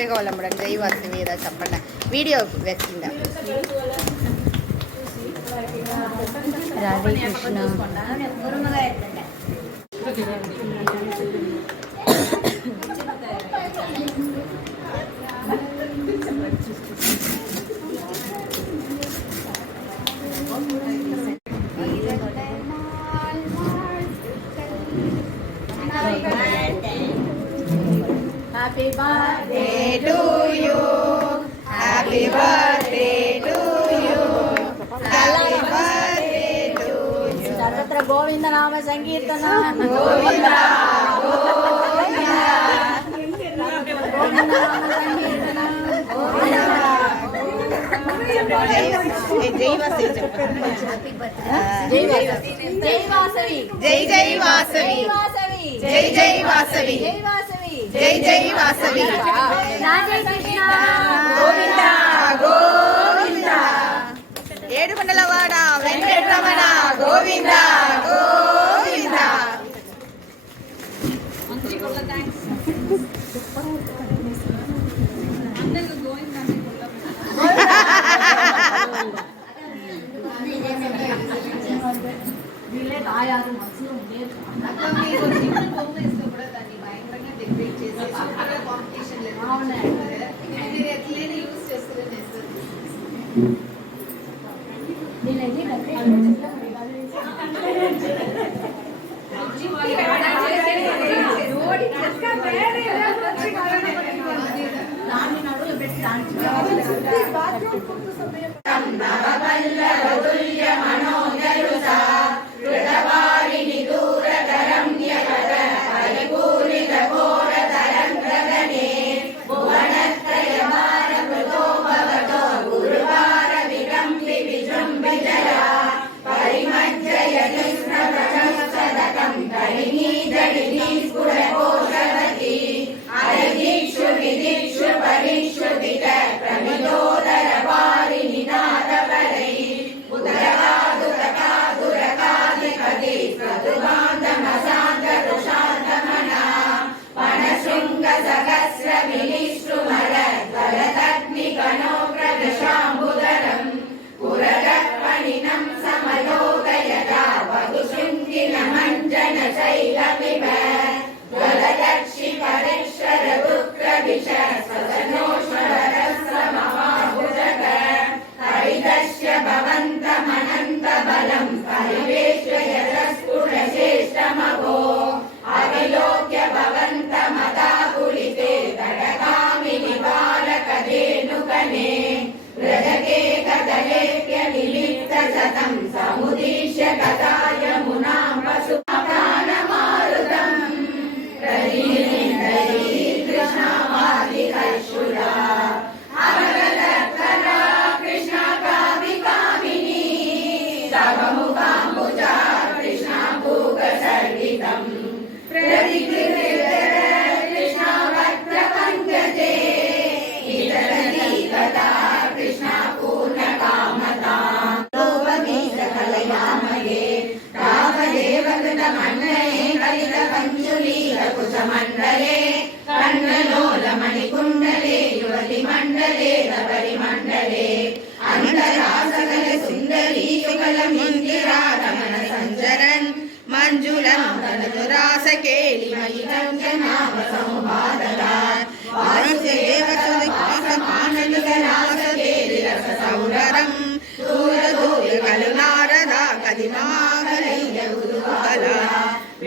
வாழ்க வளமுடன். ஜெய்வாசவி ஏதாவது சப்பண்ண வீடியோ வச்சுங்க. Radhe Krishna. Happy birthday to you. Happy birthday to you. Happy birthday to you. सर्वत्र गोविंद नाम संकीर्तन. गोविंदा गोविंदा. गोविंद नाम संकीर्तन. जय वासवी. जय वासवी. जय जय वासवी. जय जय वासवी. जय जय वासवी. राधे कृष्णा. गोविंदा गोविंदा. ఏడుకొండలవాడ వెంకటరమణ గోవింద గోవింద.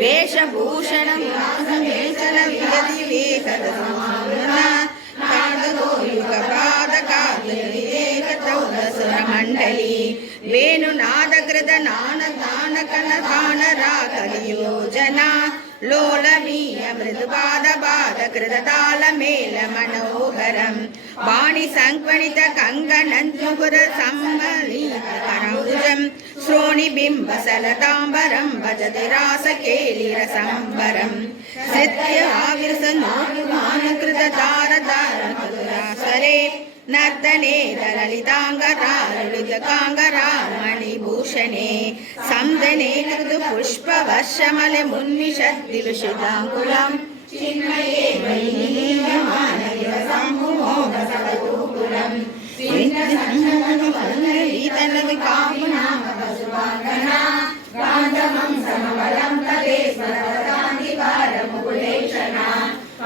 వేషభూషణం మండలి వేణునాదకృత నానకలధానరాకలియోజన లోలమీయ మృదుపాద బాధకృత తాళమేళ మనోహరం వాణి సంక్వణిత కంగనంజుగుర సమ్మలీత కరౌజం श्रोणिबिम्बसलताम्बरं भजति रासकेलिरसंबरं सत्यहाविरसनोर्मानकृततारतारमधुरासरे नर्तने ललिताङ्गरारुलितकाङ्गरामणिभूषणे संदने कृतपुष्पवर्षमलमुन्मिषद्दिलुषिताङ्कुलं चिन्मये वैनीयमानविवसम्मुमोहसवगोकुलं सिन्धसन्नमनुवल्लरीतनवि कामुनामपशुवाङ्गना गान्धमं समबलं तदेश्वरवदान्तिकारमुकुलेक्षणा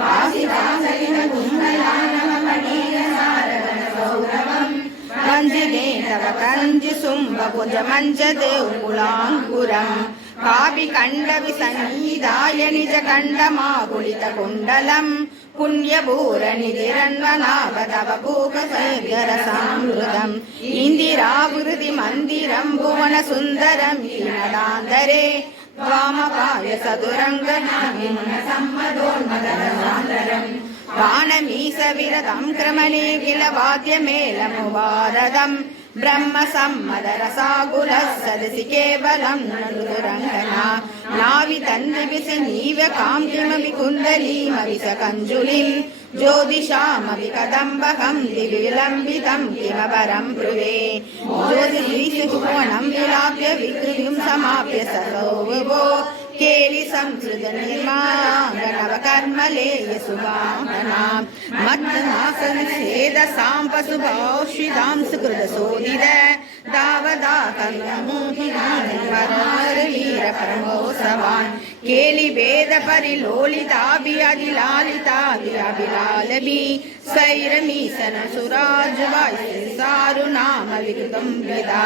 काशिदासलिनकुण्डलानवमणीयसारवनसौरभं वञ्जने तव कञ्जुसुम्बभुजमञ्जदेवकुलाङ्कुरम् काभिकण्डविसन्निधाय निजकण्डमाकुलितकुण्डलम् पुण्यभूरनिधिरन्वनाभतव पूकसैर्यरसामृतम् इन्दिरावृतिमन्दिरं भुवनसुन्दरं हीनदान्तरे वामपाय सदुरङ्गनासम्मदोन्मदरसान्दरम् गानमीसविरतं क्रमणे किल वाद्यमेलमुभारदम् ब्रह्मसम्मदरसाकुलः सदसि केवलं नृतुरङ्गना नावितन्निविसनीव कां किमपि कुण्डलीमविसकञ्जुलिं ज्योतिषामपि कदम्बकं दिवि विलम्बितं किमपरं ब्रुवे ज्योतिषीशुभुवनं विलाप्य विकृतिं समाप्य सतो विभो केलि संसृज निर्माणवकर्मलेय सुवाहनां मत्तनासनिषेधसां पशुभाषितां सुकृतसोदित दावदाकर्ममुहिनामरवीरपरमोत्सवान् केलिभेदपरिलोलिताभिलालिताभिलालभि सैरमीसन सुराजुवायसारुनाम विकृतं विदा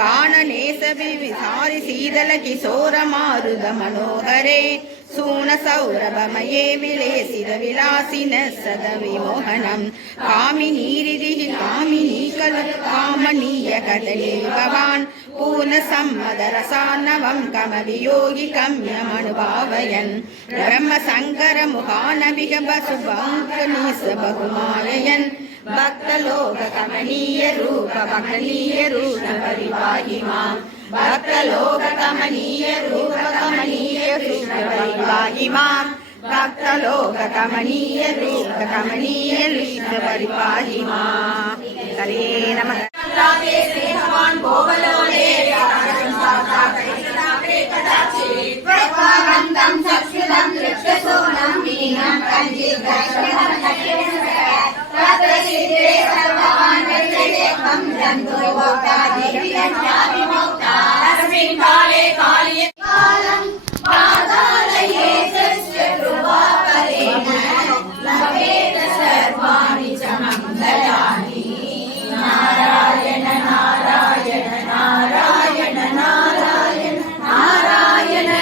काननेसभि विसारि शीतल किशोरमारुद मनोहरे सूनसौरभमये विलेसिर विलासिन सदविमोहनं कामिनीरिधिः कामिनी खलु कामनीय कदली भवान् पूर्णसम्मदरसान्नवं कमवियोगिकम्यमनुभावयन् ब्रह्मशङ्करमुखानभिः वसुभङ्कनीस बहुमाययन् भक्तलोककमनीय रूप भक्तनीय रूप परिपाहि माम् भक्तलोककमनीय रूप कमनीय रूप परिपाहि माम् भक्तलोककमनीय रूप कमनीय रूप परिपाहि माम् हरे नमः भगवान् भोगलोले प्रत्वागन्तं चक्षुदं दृष्टसोनं मीनं कञ्चिद्दर्शनं तत्रचित्रे सर्ववान् वैदेकं जन्तु भोक्ता दिव्यज्ञाविमोक्ता तस्मिन् काले काल्ये कालं पातालये तस्य कृपाकरेण लभेत सर्वाणि च मङ्गलानि नारायण नारायण नारायण नारायण नारायण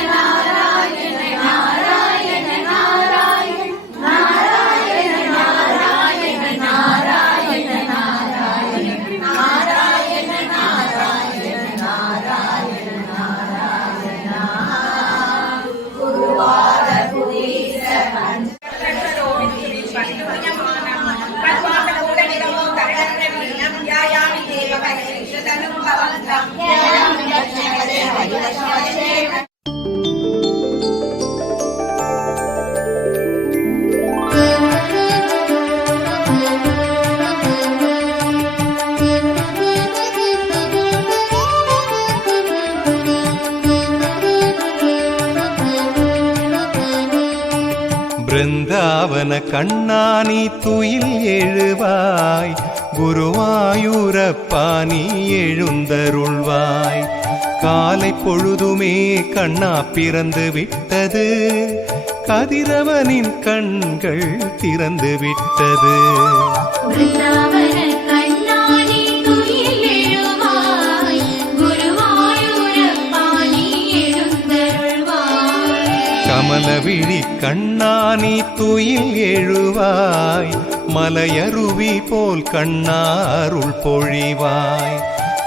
नारायण नारायण नारायण नारायण नारायण नारायण नारायण नारायण नारायण नारायण नारायण गुरुवार पुरीस ബൃന്ദാവന കണ്ണാനി തുയിൽ എഴുവായ് குருவாயூரப்பானி எழுந்தருள்வாய் காலை பொழுதுமே கண்ணா பிறந்து விட்டது கதிரவனின் கண்கள் திறந்து விட்டது கமலவிழி கண்ணானி துயில் எழுவாய் மலையருவி போல் கண்ணாருள் பொழிவாய்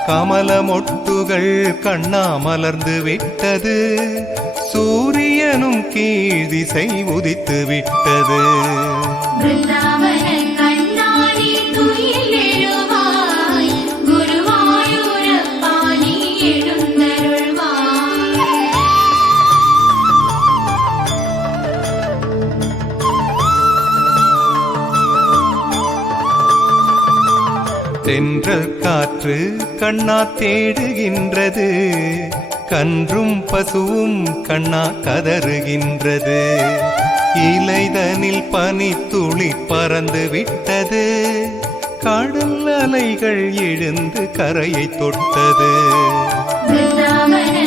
கமலமொட்டுகள் கண்ணா மலர்ந்து விட்டது சூரியனும் கீழ் திசை உதித்து விட்டது தென்றல் காற்று கண்ணா தேடுகின்றது கன்றும் பசுவும் கண்ணா கதறுகின்றது இலைதனில் பனித்துளி பறந்து விட்டது. கடல் அலைகள் எழுந்து கரையை தொட்டது. பிருந்தாவன